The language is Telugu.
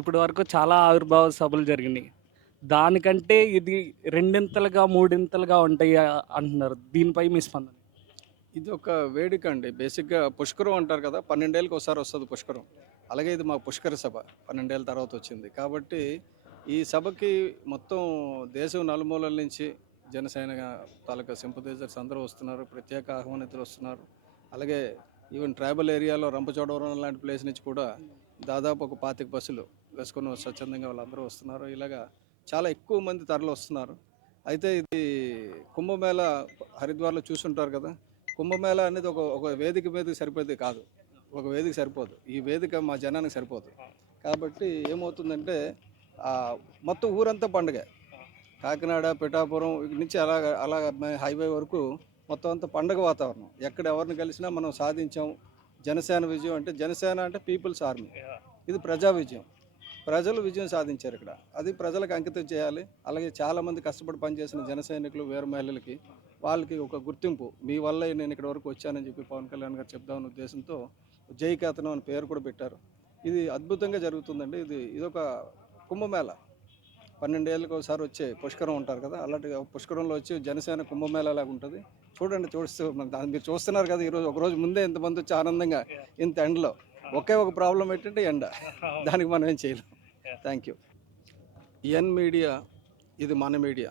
ఇప్పటి వరకు చాలా ఆవిర్భావ సభలు జరిగినాయి. దానికంటే ఇది రెండింతలుగా, మూడింతలుగా ఉంటాయి అంటున్నారు. దీనిపై మీ స్పందన? ఇది ఒక వేడుక అండి. బేసిక్‌గా పుష్కరం అంటారు కదా! 12 ఏళ్ళకి ఒకసారి వస్తది పుష్కరం. అలాగే ఇది మా పుష్కర సభ. 12 ఏళ్ల తర్వాత వచ్చింది. కాబట్టి ఈ సభకి మొత్తం దేశం నలుమూలల నుంచి జనసేన తాలూకా సింపథైజర్స్ అందరూ వస్తున్నారు. ప్రత్యేక ఆహ్వానితులు వస్తున్నారు. అలాగే ఈవెన్ ట్రైబల్ ఏరియాలో రంపచోడవరం లాంటి ప్లేస్ నుంచి కూడా దాదాపు ఒక 25 బస్సులు వేసుకొని స్వచ్ఛందంగా వాళ్ళందరూ వస్తున్నారు. ఇలాగా చాలా ఎక్కువ మంది తరలొస్తున్నారు. అయితే ఇది కుంభమేళా హరిద్వార్‌లో చూసుంటారు కదా! కుంభమేళా అనేది ఒక ఒక వేదిక మీదకి సరిపోయేది కాదు. ఒక వేదిక సరిపోదు. ఈ వేదిక మా జనానికి సరిపోదు. కాబట్టి ఏమవుతుందంటే మొత్తం ఊరంతా పండుగే. కాకినాడ, పిఠాపురం ఇటు నుంచి అలాగ హైవే వరకు మొత్తం అంతా పండగ వాతావరణం. ఎక్కడ ఎవరిని కలిసినా మనం సాధించాం. జనసేన విజయం అంటే జనసేన అంటే పీపుల్స్ ఆర్మీ. ఇది ప్రజా విజయం. ప్రజలు విజయం సాధించారు ఇక్కడ. అది ప్రజలకు అంకితం చేయాలి. అలాగే చాలామంది కష్టపడి పనిచేసిన జన సైనికులు, వీర మహిళలకి వాళ్ళకి ఒక గుర్తింపు. మీ వల్లే నేను ఇక్కడి వరకు వచ్చానని చెప్పి పవన్ కళ్యాణ్ గారు చెప్దామనే ఉద్దేశంతో జై కేతనం అని పేరు కూడా పెట్టారు. ఇది అద్భుతంగా జరుగుతుందండి. ఇదొక కుంభమేళ. 12 ఏళ్ళకి ఒకసారి వచ్చే పుష్కరం ఉంటారు కదా! అలాంటి పుష్కరంలో వచ్చి జనసేన కుంభమేళా లాగా ఉంటుంది. చూడండి మీరు చూస్తున్నారు కదా! ఈరోజు ఒకరోజు ముందే ఇంతమంది వచ్చి ఆనందంగా ఇంత ఎండలో. ఒకే ఒక ప్రాబ్లం ఏంటంటే ఎండ. దానికి మనం ఏం చేయలేం. Thank you. ఎన్ మీడియా ఇది మన మీడియా.